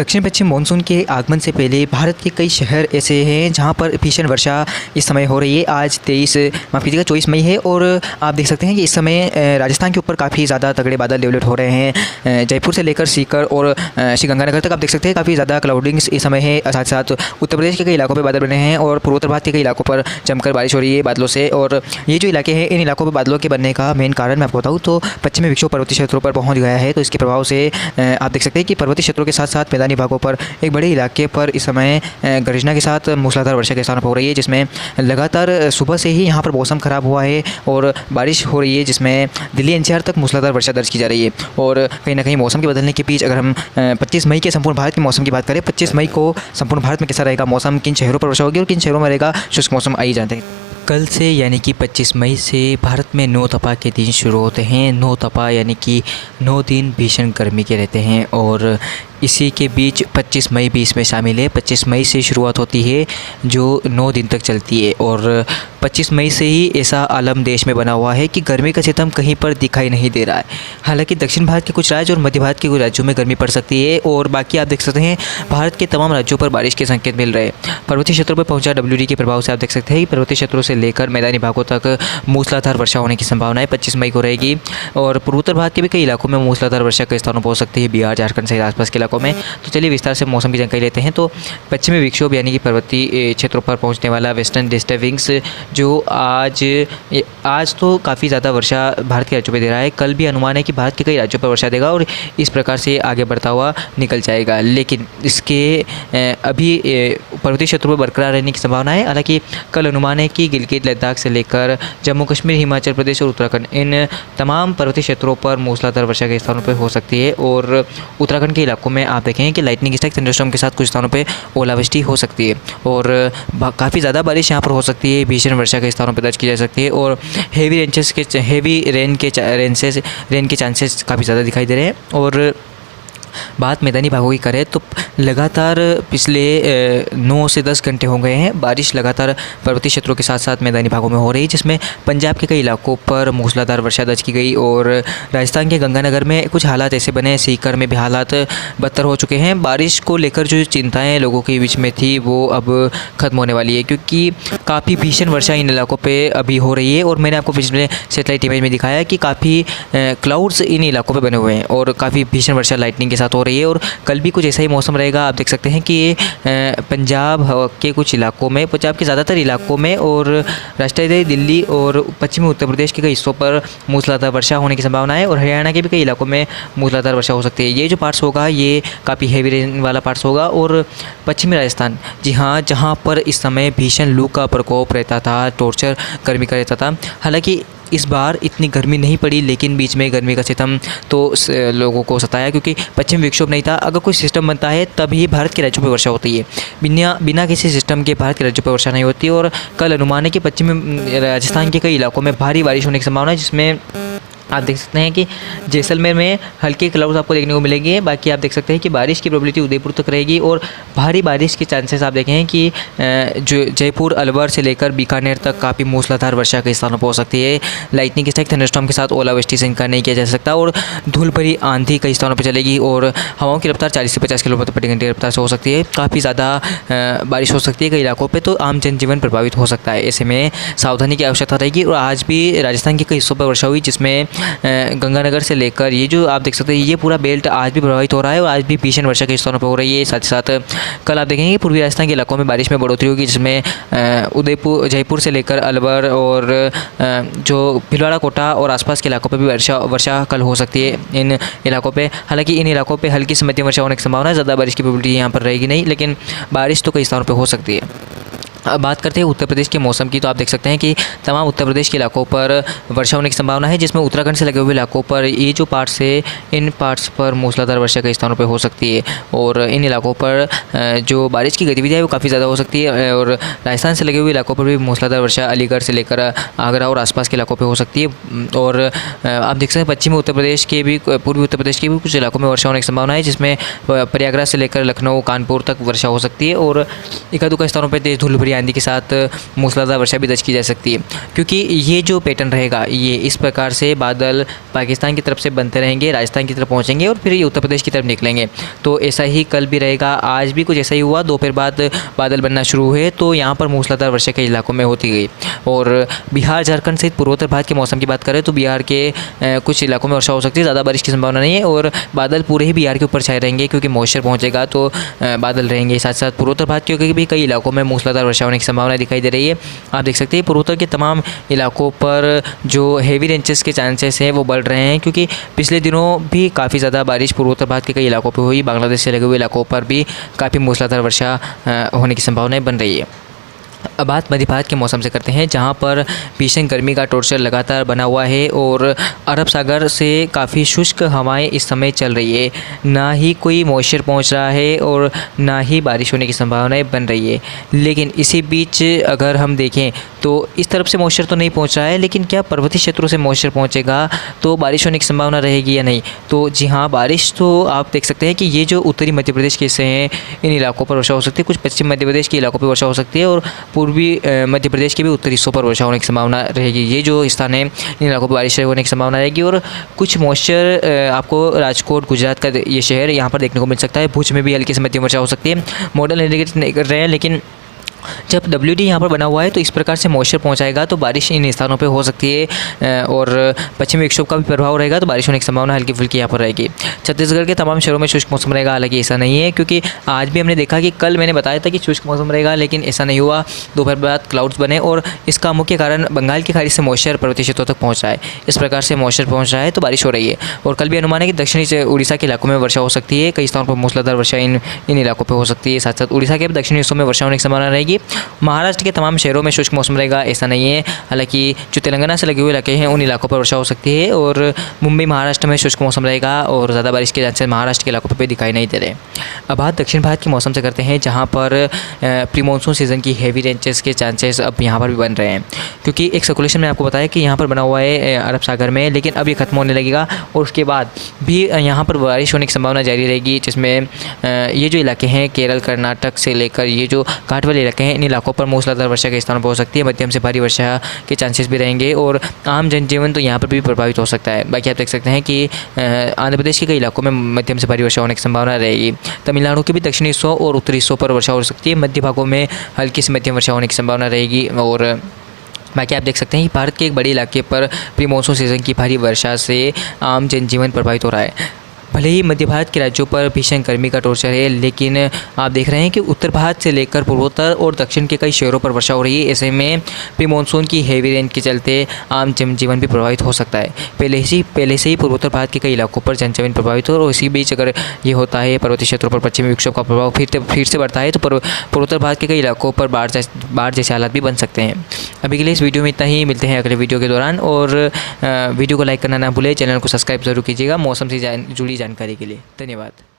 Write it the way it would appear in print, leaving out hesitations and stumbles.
दक्षिण पश्चिम मानसून के आगमन से पहले भारत के कई शहर ऐसे हैं जहां पर भीषण वर्षा इस समय हो रही है। आज 24 मई है और आप देख सकते हैं कि इस समय राजस्थान के ऊपर काफ़ी ज़्यादा तगड़े बादल डेवलप हो रहे हैं। जयपुर से लेकर सीकर और श्रीगंगानगर तक आप देख सकते हैं काफ़ी ज़्यादा क्लाउडिंग्स इस समय है। साथ साथ उत्तर प्रदेश के कई इलाकों पर बादल बने हैं और पूर्वोत्तर भारत के कई इलाकों पर जमकर बारिश हो रही है बादलों से। और ये जो इलाके हैं, इन इलाकों पर बादलों के बनने का मेन कारण मैं आपको बताऊँ तो पश्चिमी विक्षोभ पर्वतीय क्षेत्रों पर पहुँच गया है। तो इसके प्रभाव से आप देख सकते हैं कि पर्वतीय क्षेत्रों के साथ साथ मैदानी भागों पर एक बड़े इलाके पर इस समय गर्जना के साथ मूसलाधार वर्षा के स्थान पर हो रही है, जिसमें लगातार सुबह से ही यहाँ पर मौसम ख़राब हुआ है और बारिश हो रही है, जिसमें दिल्ली एनसीआर तक मूसलाधार वर्षा दर्ज की जा रही है। और कहीं ना कहीं मौसम के बदलने के बीच अगर हम 25 मई के संपूर्ण भारत के मौसम की बात करें, 25 मई को संपूर्ण भारत में कैसा रहेगा मौसम, किन शहरों पर वर्षा होगी और किन शहरों में रहेगा शुष्क मौसम, आइए जानते हैं। कल से यानी कि 25 मई से भारत में 9 तपा के दिन शुरू होते हैं। 9 तपा यानी कि 9 दिन भीषण गर्मी के रहते हैं और इसी के बीच 25 मई भी इसमें शामिल है। 25 मई से शुरुआत होती है जो 9 दिन तक चलती है और 25 मई से ही ऐसा आलम देश में बना हुआ है कि गर्मी का सितम कहीं पर दिखाई नहीं दे रहा है। हालांकि दक्षिण भारत के कुछ राज्य और मध्य भारत के कुछ राज्यों में गर्मी पड़ सकती है और बाकी आप देख सकते हैं भारत के तमाम राज्यों पर बारिश के संकेत मिल रहे हैं। पर्वतीय क्षेत्रों पर पहुंचा WD के प्रभाव से आप देख सकते हैं कि पर्वतीय क्षेत्रों से लेकर मैदानी भागों तक मूसलाधार वर्षा होने की संभावना है 25 मई को रहेगी। और पूर्वोत्तर भारत के भी कई इलाकों में मूसलाधार वर्षा कई स्थानों पर हो सकती है, बिहार, झारखंड सहित आसपास के इलाकों में। तो चलिए विस्तार से मौसम की जानकारी लेते हैं। तो पश्चिमी विक्षोभ यानी कि पर्वतीय क्षेत्रों पर पहुंचने वाला वेस्टर्न डिस्टर्बिंग्स जो आज तो काफ़ी ज़्यादा वर्षा भारत के राज्यों पर दे रहा है। कल भी अनुमान है कि भारत के कई राज्यों पर वर्षा देगा और इस प्रकार से आगे बढ़ता हुआ निकल जाएगा। लेकिन इसके अभी पर्वतीय क्षेत्रों पर बरकरार रहने की संभावना है। हालांकि कल अनुमान है कि गिलगित, लद्दाख से लेकर जम्मू कश्मीर, हिमाचल प्रदेश और उत्तराखंड, इन तमाम पर्वतीय क्षेत्रों पर मूसलाधार वर्षा के स्थानों पर हो सकती है। और उत्तराखंड के इलाकों में आप देखें कि लाइटनिंग स्ट्राइक, थंडरस्टॉर्म के साथ कुछ स्थानों पे ओलावृष्टि हो सकती है और काफ़ी ज़्यादा बारिश यहाँ पर हो सकती है। भीषण वर्षा के स्थानों पर दर्ज की जा सकती है और हेवी रेन के चांसेस काफ़ी ज़्यादा दिखाई दे रहे हैं। और बात मैदानी भागों की करें तो लगातार पिछले 9 से 10 घंटे हो गए हैं बारिश लगातार पर्वतीय क्षेत्रों के साथ साथ मैदानी भागों में हो रही है, जिसमें पंजाब के कई इलाकों पर मूसलाधार वर्षा दर्ज की गई। और राजस्थान के गंगानगर में कुछ हालात ऐसे बने, सीकर में भी हालात बदतर हो चुके हैं। बारिश को लेकर जो चिंताएँ लोगों के बीच में थी वो अब ख़त्म होने वाली है, क्योंकि काफ़ी भीषण वर्षा इन इलाकों पर अभी हो रही है। और मैंने आपको पिछले सैटेलाइट इमेज में दिखाया कि काफ़ी क्लाउड्स इन इलाकों पर बने हुए हैं और काफ़ी भीषण वर्षा लाइटनिंग के साथ हो रही है। और कल भी कुछ ऐसा ही मौसम रहेगा। आप देख सकते हैं कि पंजाब के कुछ इलाकों में, पंजाब के ज़्यादातर इलाकों में और राजधानी दिल्ली और पश्चिमी उत्तर प्रदेश के कई हिस्सों पर मूसलाधार वर्षा होने की संभावना है और हरियाणा के भी कई इलाकों में मूसलाधार वर्षा हो सकती है। ये जो पार्ट्स होगा ये काफ़ी हेवी रेन वाला पार्ट्स होगा। और पश्चिमी राजस्थान, जी हाँ, जहाँ पर इस समय भीषण लू का प्रकोप रहता था, टॉर्चर गर्मी का रहता था। हालांकि इस बार इतनी गर्मी नहीं पड़ी, लेकिन बीच में गर्मी का सितम तो लोगों को सताया, क्योंकि पश्चिम विक्षोभ नहीं था। अगर कोई सिस्टम बनता है तभी भारत के राज्यों पर वर्षा होती है, बिना किसी सिस्टम के भारत के राज्यों पर वर्षा नहीं होती। और कल अनुमान है कि पश्चिमी राजस्थान के कई इलाकों में भारी बारिश होने की संभावना है, जिसमें आप देख सकते हैं कि जैसलमेर में हल्के क्लाउड्स आपको देखने को मिलेंगे। बाकी आप देख सकते हैं कि बारिश की प्रोबेबिलिटी उदयपुर तक रहेगी और भारी बारिश के चांसेस आप देखें कि जो जयपुर, अलवर से लेकर बीकानेर तक काफ़ी मूसलाधार वर्षा के स्थानों पर हो सकती है। लाइटनिंग स्ट्राइक, थंडरस्टॉर्म के साथ ओलावृष्टि से इनकार नहीं किया जा सकता और धूल भरी आंधी कई स्थानों पर चलेगी और हवाओं की रफ्तार 40 से 50 किलोमीटर प्रति घंटे की रफ्तार से हो सकती है। काफ़ी ज़्यादा बारिश हो सकती है कई इलाकों पर, तो आम जनजीवन प्रभावित हो सकता है। ऐसे में सावधानी की आवश्यकता रहेगी। और आज भी राजस्थान के कई हिस्सों पर वर्षा हुई, जिसमें गंगानगर से लेकर ये जो आप देख सकते हैं ये पूरा बेल्ट आज भी प्रभावित हो रहा है और आज भी भीषण वर्षा के स्थानों पर हो रही है। साथ ही साथ कल आप देखेंगे पूर्वी राजस्थान के इलाकों में बारिश में बढ़ोतरी होगी, जिसमें जयपुर से लेकर अलवर और जो भिलवाड़ा, कोटा और आसपास के इलाकों पर भी वर्षा कल हो सकती है इन इलाकों पे। हालांकि इन इलाकों पे हल्की से मध्यम वर्षा होने की संभावना है, ज़्यादा बारिश की प्रोबेबिलिटी यहाँ पर रहेगी नहीं, लेकिन बारिश तो कई स्थानों पर हो सकती है। अब बात करते हैं उत्तर प्रदेश के मौसम की। तो आप देख सकते हैं कि तमाम उत्तर प्रदेश के इलाकों पर वर्षा होने की संभावना है, जिसमें उत्तराखंड से लगे हुए इलाकों पर ये जो पार्ट्स है इन पार्ट्स पर मूसलाधार वर्षा कई स्थानों पर हो सकती है और इन इलाकों पर जो बारिश की गतिविधियाँ है वो काफ़ी ज़्यादा हो सकती है। और राजस्थान से लगे हुए इलाकों पर भी मूसलाधार वर्षा अलीगढ़ से लेकर आगरा और आसपास के इलाकों पर हो सकती है। और आप देख सकते हैं पश्चिमी उत्तर प्रदेश के भी, पूर्वी उत्तर प्रदेश के भी कुछ इलाकों में वर्षा होने की संभावना है, जिसमें प्रयागराज से लेकर लखनऊ, कानपुर तक वर्षा हो सकती है और एकाध-दुका स्थानों पर तेज धूल भरी बड़ी आंधी के साथ मूसलाधार वर्षा भी दर्ज की जा सकती है, क्योंकि ये जो पैटर्न रहेगा ये इस प्रकार से बादल पाकिस्तान की तरफ से बनते रहेंगे, राजस्थान की तरफ पहुँचेंगे और फिर ये उत्तर प्रदेश की तरफ निकलेंगे। तो ऐसा ही कल भी रहेगा, आज भी कुछ ऐसा ही हुआ। दोपहर बाद बादल बनना शुरू हुए तो यहाँ पर मूसलाधार वर्षा कई इलाकों में होती गई। और बिहार, झारखंड सहित पूर्वोत्तर भारत के मौसम की बात करें तो बिहार के कुछ इलाकों में वर्षा हो सकती है, ज़्यादा बारिश की संभावना नहीं है। और बादल पूरे ही बिहार के ऊपर छाए रहेंगे, क्योंकि मॉइस्चर पहुँचेगा तो बादल रहेंगे। साथ साथ पूर्वोत्तर भारत के भी कई इलाकों में मूसलाधार वर्षा होने की संभावना दिखाई दे रही है। आप देख सकते हैं पूर्वोत्तर के तमाम इलाकों पर जो हेवी रेंजेस के चांसेस हैं वो बढ़ रहे हैं, क्योंकि पिछले दिनों भी काफ़ी ज़्यादा बारिश पूर्वोत्तर भारत के कई इलाकों पर हुई। बांग्लादेश से लगे हुए इलाकों पर भी काफ़ी मूसलाधार वर्षा होने की संभावनाएं बन रही है। अब बात मध्य भारत के मौसम से करते हैं, जहां पर भीषण गर्मी का टॉर्चर लगातार बना हुआ है और अरब सागर से काफ़ी शुष्क हवाएं इस समय चल रही है। ना ही कोई मॉइस्चर पहुंच रहा है और ना ही बारिश होने की संभावनाएं बन रही है। लेकिन इसी बीच अगर हम देखें तो इस तरफ से मॉइस्चर तो नहीं पहुंच रहा है, लेकिन क्या पर्वतीय क्षेत्रों से मॉइस्चर पहुंचेगा तो बारिश होने की संभावना रहेगी या नहीं? तो जी हाँ, बारिश तो आप देख सकते हैं कि ये जो उत्तरी मध्य प्रदेश के हिस्से हैं इन इलाकों पर वर्षा हो सकती है, कुछ पश्चिम मध्य प्रदेश के इलाकों पर वर्षा हो सकती है और पूर्वी मध्य प्रदेश के भी उत्तरी हिस्सों पर वर्षा होने की संभावना रहेगी। ये जो स्थान है इन इलाकों पर बारिश होने की संभावना रहेगी। और कुछ मॉइस्चर आपको राजकोट, गुजरात का ये शहर यहाँ पर देखने को मिल सकता है। भुज में भी हल्की से मध्यम वर्षा हो सकती है। मॉडल इंडिकेट नहीं कर रहे हैं, लेकिन जब WD यहाँ पर बना हुआ है तो इस प्रकार से मॉइस्चर पहुँचाएगा तो बारिश इन स्थानों पे हो सकती है। और पश्चिमी विक्षोभ का भी प्रभाव रहेगा तो बारिश होने की संभावना हल्की फुल्की यहाँ पर रहेगी। छत्तीसगढ़ के तमाम शहरों में शुष्क मौसम रहेगा, हालांकि ऐसा नहीं है, क्योंकि आज भी हमने देखा कि कल मैंने बताया था कि शुष्क मौसम रहेगा, लेकिन ऐसा नहीं हुआ। दोपहर बाद क्लाउड्स बने और इसका मुख्य कारण बंगाल की खाड़ी से मॉइस्चर पर्वतीय क्षेत्रों तक पहुँच रहा है। इस प्रकार से मॉइस्चर पहुँच रहा है तो बारिश हो रही है। और कल भी अनुमान है कि दक्षिणी उड़ीसा के इलाकों में वर्षा हो सकती है। कई स्थानों पर मूसलाधार वर्षा इन इलाकों पर हो सकती है। साथ साथ उड़ीसा के दक्षिणी हिस्सों में वर्षा होने की संभावना रहेगी। महाराष्ट्र के तमाम शहरों में शुष्क मौसम रहेगा, ऐसा नहीं है। हालांकि जो तेलंगाना से लगे हुए इलाके हैं उन इलाकों पर वर्षा हो सकती है। और मुंबई, महाराष्ट्र में शुष्क मौसम रहेगा और ज़्यादा बारिश के चांसेस महाराष्ट्र के इलाकों पर भी दिखाई नहीं दे रहे। अब बात दक्षिण भारत के मौसम से करते हैं, जहाँ पर प्री मानसून सीज़न की हैवी रेंजेस के चांसेस अब यहाँ पर भी बन रहे हैं, क्योंकि एक सर्कुलेशन में आपको बताया कि यहाँ पर बना हुआ है अरब सागर में, लेकिन अब ये खत्म होने लगेगा और उसके बाद भी यहाँ पर बारिश होने की संभावना जारी रहेगी। जिसमें ये जो इलाके हैं केरल, कर्नाटक से लेकर ये जो घाट वाले इलाके हैं इन इलाकों पर मूसलाधार वर्षा के स्थानों पर हो सकती है। मध्यम से भारी वर्षा के चांसेस भी रहेंगे और आम जनजीवन तो यहाँ पर भी प्रभावित हो सकता है। बाकी आप देख सकते हैं कि आंध्र प्रदेश के कई इलाकों में मध्यम से भारी वर्षा होने की संभावना रहेगी। तमिलनाडु के भी दक्षिणी हिस्सों और उत्तरी हिस्सों पर वर्षा हो सकती है। मध्य भागों में हल्की से मध्यम वर्षा होने की संभावना रहेगी। और बाकी आप देख सकते हैं कि भारत के एक बड़े इलाके पर प्री मानसून सीज़न की भारी वर्षा से आम जनजीवन प्रभावित हो रहा है। भले ही मध्य भारत के राज्यों पर भीषण गर्मी का टॉर्चर है, लेकिन आप देख रहे हैं कि उत्तर भारत से लेकर पूर्वोत्तर और दक्षिण के कई शहरों पर वर्षा हो रही है। ऐसे में प्री मानसून की हेवी रेन के चलते आम जनजीवन भी प्रभावित हो सकता है। पहले से ही पूर्वोत्तर भारत के कई इलाकों पर जनजीवन प्रभावित हो और इसी बीच अगर ये होता है पर्वतीय क्षेत्रों पर पश्चिमी विक्षोभ का प्रभाव फिर से बढ़ता है तो पूर्वोत्तर भारत के कई इलाकों पर बाढ़ जैसे हालात भी बन सकते हैं। अभी के लिए इस वीडियो में इतना ही, मिलते हैं अगले वीडियो के दौरान। और वीडियो को लाइक करना ना भूलें, चैनल को सब्सक्राइब जरूर कीजिएगा मौसम से जुड़ी जानकारी के लिए। धन्यवाद।